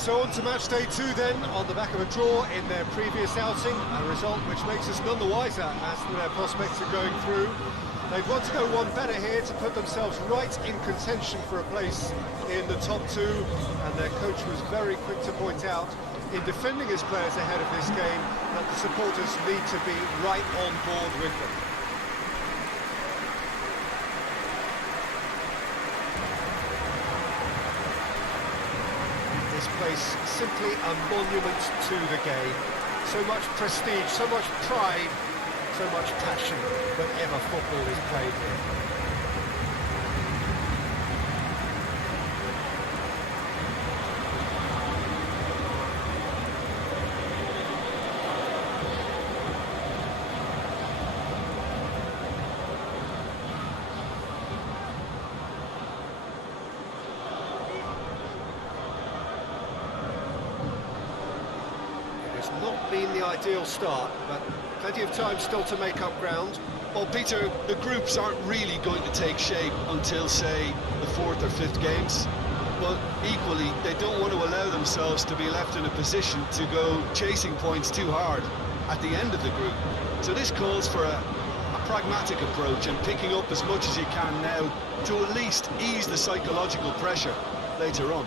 So on to match day 2 then, on the back of a draw in their previous outing, a result which makes us none the wiser as to their prospects of going through. They'd want to go one better here to put themselves right in contention for a place in the top 2, and their coach was very quick to point out, in defending his players ahead of this game, that the supporters need to be right on board with them. This place simply a monument to the game. So much prestige, so much pride, so much passion whenever football is played here. It's not been the ideal start, but plenty of time still to make up ground. Well, Peter, the groups aren't really going to take shape until, say, the 4th or 5th games. But equally, they don't want to allow themselves to be left in a position to go chasing points too hard at the end of the group. So this calls for a pragmatic approach and picking up as much as you can now to at least ease the psychological pressure later on.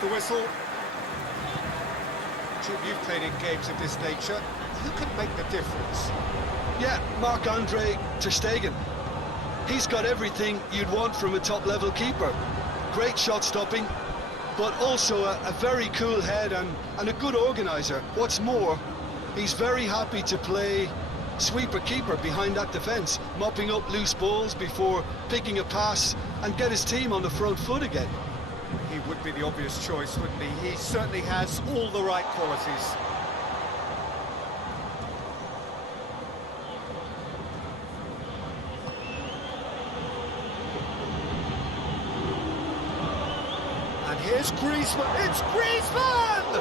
The whistle. Jim, you've played in games of this nature. Who can make the difference? Yeah, Marc-Andre ter Stegen. He's got everything you'd want from a top-level keeper. Great shot stopping, but also a very cool head and a good organiser. What's more, he's very happy to play sweeper-keeper behind that defence, mopping up loose balls before picking a pass and get his team on the front foot again. He would be the obvious choice, wouldn't he? He certainly has all the right qualities. And here's Griezmann. It's Griezmann!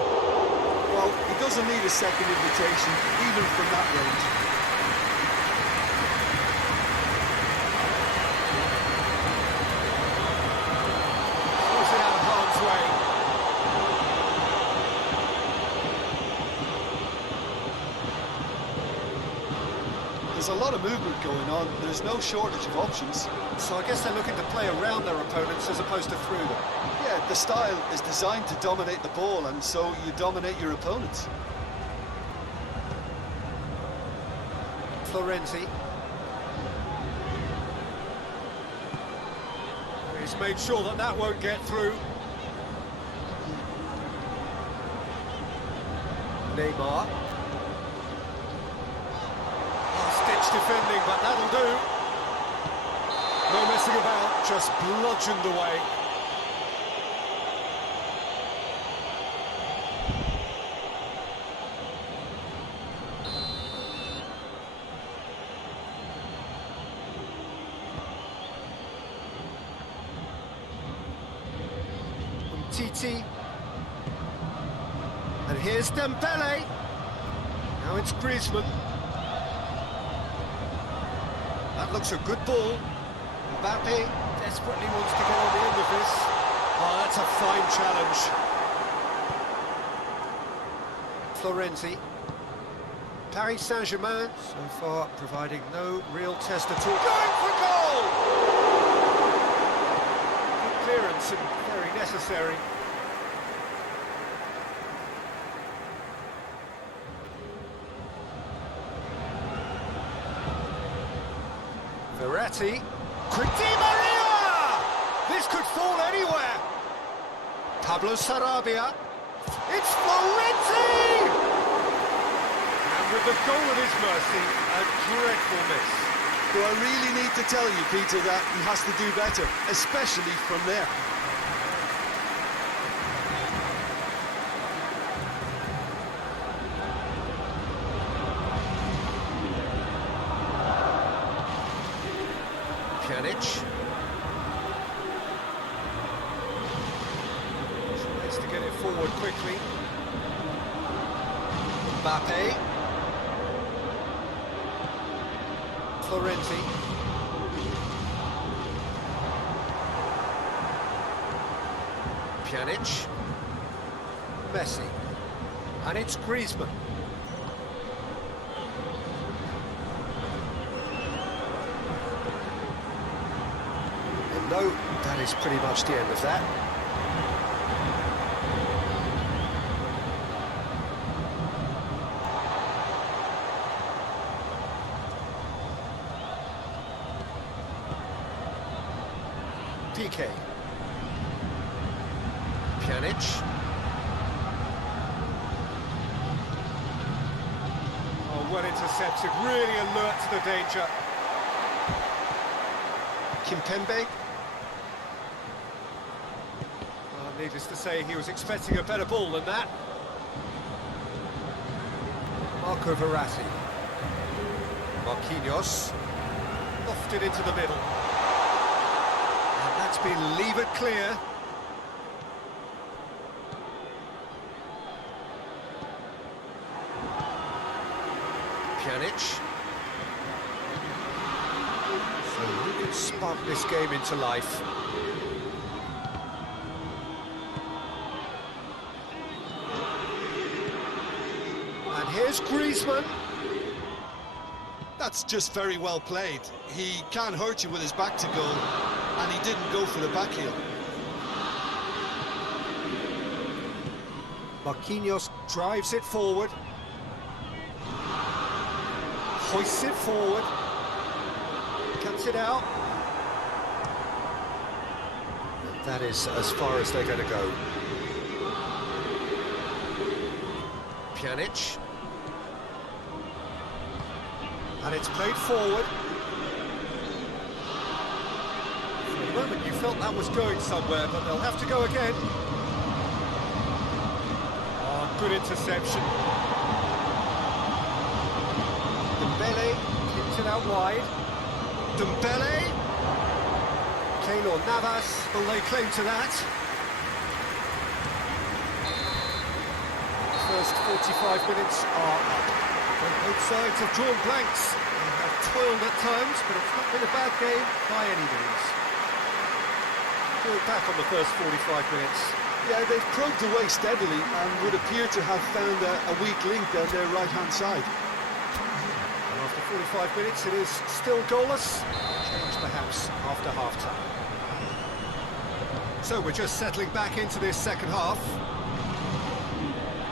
Well, he doesn't need a second invitation, even from that range. There's a lot of movement going on. There's no shortage of options. So I guess they're looking to play around their opponents as opposed to through them. Yeah, the style is designed to dominate the ball, and so you dominate your opponents. Florenzi. He's made sure that that won't get through. Neymar. Defending, but that'll do. No messing about, just bludgeoned away. Titi. And here's Dembele. Now it's Griezmann. That looks a good ball. Mbappe desperately wants to get on the end of this. Oh, that's a fine challenge. Florenzi. Paris Saint-Germain, so far providing no real test at all. Going for goal! Good clearance and very necessary. Verratti. Quick Di Maria! This could fall anywhere. Pablo Sarabia. It's Florenzi! And with the goal at his mercy, a dreadful miss. Do I really need to tell you, Peter, that he has to do better, especially from there? to get it forward quickly. Mbappe. Florenzi. Pjanic. Messi. And it's Griezmann. And no, that is pretty much the end of that. DK. Pjanic. Oh, well intercepted, really alert to the danger. Kimpembe. Needless to say, he was expecting a better ball than that. Marco Verratti. Marquinhos. Lofted into the middle. And that's been levered clear. Pjanic. So who can spark this game into life? And here's Griezmann. That's just very well played. He can't hurt you with his back to goal, and he didn't go for the back heel. Marquinhos drives it forward. Hoists it forward. Cuts it out. That is as far as they're going to go. Pjanic. And it's played forward. For a moment you felt that was going somewhere, but they'll have to go again. Oh, good interception. Dembele kicks it out wide. Dembele. Keylor Navas will lay claim to that. The first 45 minutes are up. Both sides have drawn blanks. They have toiled at times, but it's not been a bad game by any means. Look back on the first 45 minutes. Yeah, they've probed away steadily and would appear to have found a weak link down their right-hand side. And after 45 minutes, it is still goalless. Change perhaps after half-time. So we're just settling back into this second half.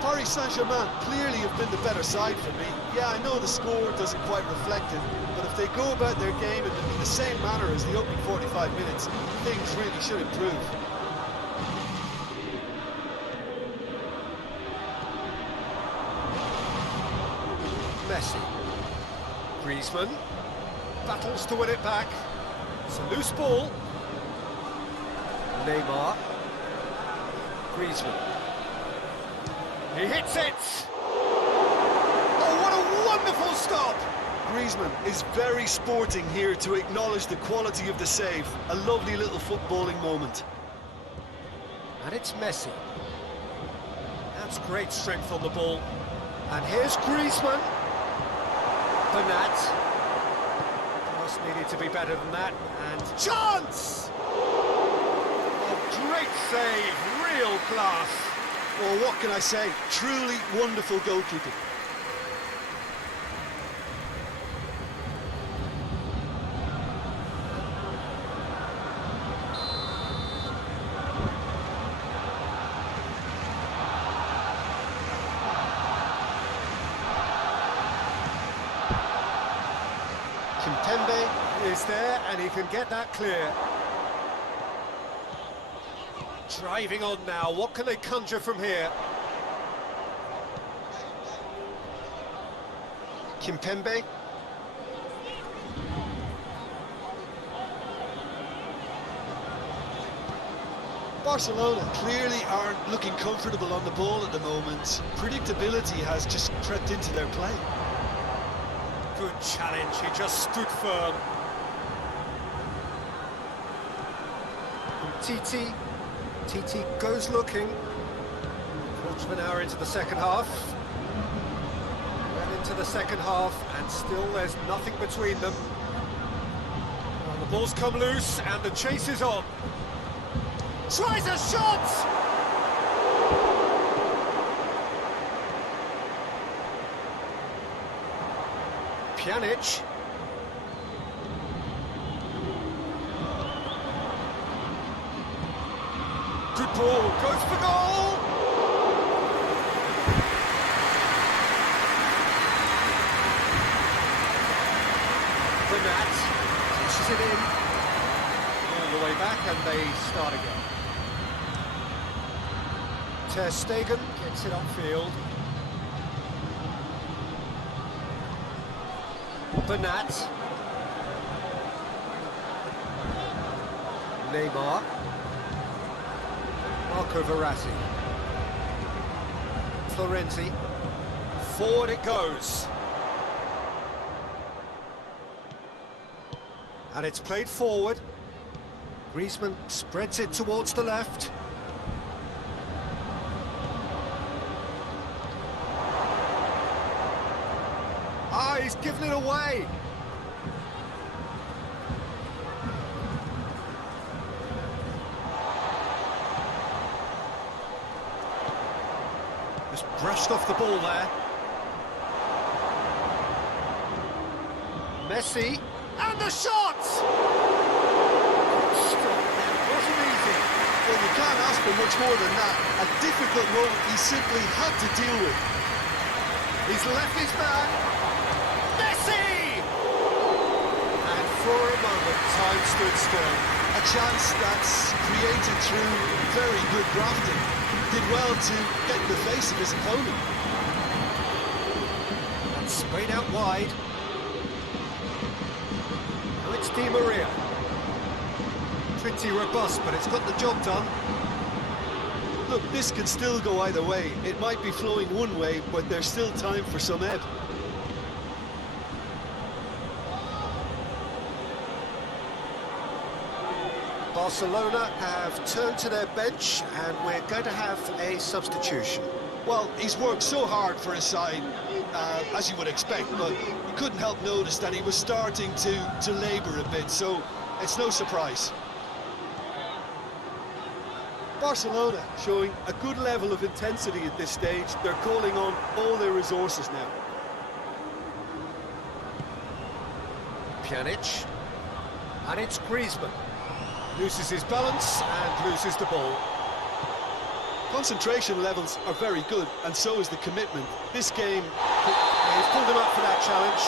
Paris Saint-Germain clearly have been the better side for me. Yeah, I know the score doesn't quite reflect it, but if they go about their game in the same manner as the opening 45 minutes, things really should improve. Messi. Griezmann. Battles to win it back. It's a loose ball. Neymar. Griezmann. He hits it! Oh, what a wonderful stop! Griezmann is very sporting here to acknowledge the quality of the save. A lovely little footballing moment. And it's Messi. That's great strength on the ball. And here's Griezmann. Bernat. Pass needed to be better than that. And chance! Oh, great save, real class. Well, what can I say? Truly wonderful goalkeeping. Kimpembe is there, and he can get that clear. Driving on now, what can they conjure from here? Kimpembe. Barcelona clearly aren't looking comfortable on the ball at the moment. Predictability has just crept into their play. Good challenge, he just stood firm. Titi goes looking. Quarter of an hour into the second half. Well into the second half, and still there's nothing between them. Well, the ball's come loose, and the chase is on. Tries a shot! Pjanic. Good ball, goes for goal! Bernat pushes it in. All the way back, and they start again. Ter Stegen gets it upfield. Bernat. Neymar. Marco Verratti. Florenzi. Forward it goes. And it's played forward. Griezmann spreads it towards the left. Ah, he's given it away. Just brushed off the ball there. Messi, and the shot! Wasn't easy. Well, you can't ask for much more than that. A difficult moment he simply had to deal with. He's left his man. Messi! And for a moment, time stood still. A chance that's created through very good drafting. Did well to get in the face of his opponent. And sprayed out wide. Now it's Di Maria. Pretty robust, but it's got the job done. Look, this could still go either way. It might be flowing one way, but there's still time for some ebb. Barcelona have turned to their bench, and we're going to have a substitution. Well, he's worked so hard for his side, as you would expect, but you couldn't help notice that he was starting to labour a bit, so it's no surprise. Barcelona showing a good level of intensity at this stage. They're calling on all their resources now. Pjanic, and it's Griezmann. Loses his balance and loses the ball. Concentration levels are very good, and so is the commitment. This game... He's pulled him up for that challenge.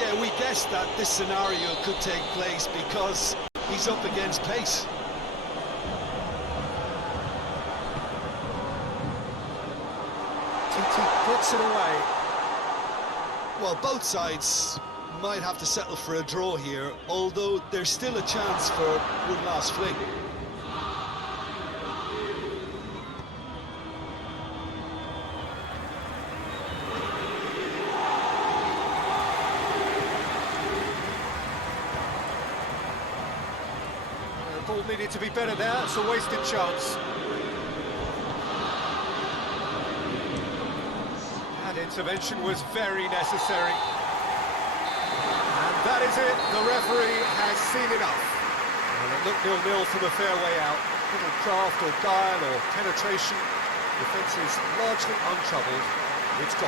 Yeah, we guessed that this scenario could take place because he's up against pace. TT puts it away. Well, both sides might have to settle for a draw here, although there's still a chance for one last fling. The ball needed to be better there. It's a wasted chance. That intervention was very necessary. And that is it. The referee has seen enough. And it looked 0-0 from a fair way out. Little craft or guile or penetration. Defence is largely untroubled. It's gone.